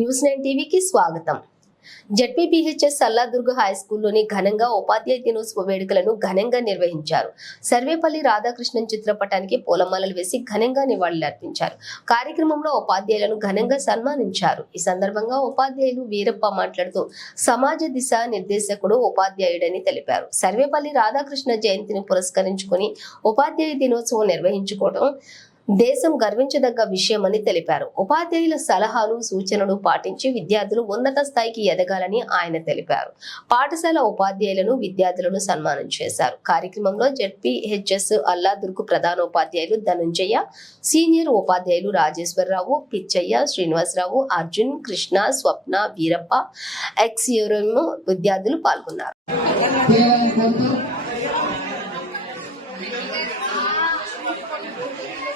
News nine టీవీకి స్వాగతం. జడ్పీబీహెచ్ఎస్ సల్లాదుర్గ high స్కూల్లోని ఘనంగా ఉపాధ్యాయ దినోత్సవ వేడుకలను ఘనంగా నిర్వహించారు. సర్వేపల్లి రాధాకృష్ణన్ చిత్రపటానికి పూలమాలలు వేసి ఘనంగా నివాళులర్పించారు కార్యక్రమంలో ఉపాధ్యాయులను ఘనంగా సన్మానించారు. ఈ సందర్భంగా ఉపాధ్యాయులు వీరప్ప మాట్లాడుతూ సమాజ దిశ నిర్దేశకుడు ఉపాధ్యాయుడని తెలిపారు. సర్వేపల్లి రాధాకృష్ణ జయంతిని పురస్కరించుకుని ఉపాధ్యాయ దినోత్సవం నిర్వహించుకోవడం దేశం గర్వించదగ్గ విషయమని తెలిపారు. ఉపాధ్యాయుల సలహాలు సూచనలు పాటించి విద్యార్థులు ఉన్నత స్థాయికి ఎదగాలని ఆయన తెలిపారు. పాఠశాల ఉపాధ్యాయులను విద్యార్థులను సన్మానం చేశారు. కార్యక్రమంలో జడ్పీహెచ్ఎస్ అల్లాదుర్గు ప్రధాన ఉపాధ్యాయులు ధనుంజయ సీనియర్ ఉపాధ్యాయులు రాజేశ్వరరావు పిచ్చయ్య శ్రీనివాసరావు అర్జున్ కృష్ణ స్వప్న వీరప్ప ఎక్స్యూరము విద్యార్థులు పాల్గొన్నారు.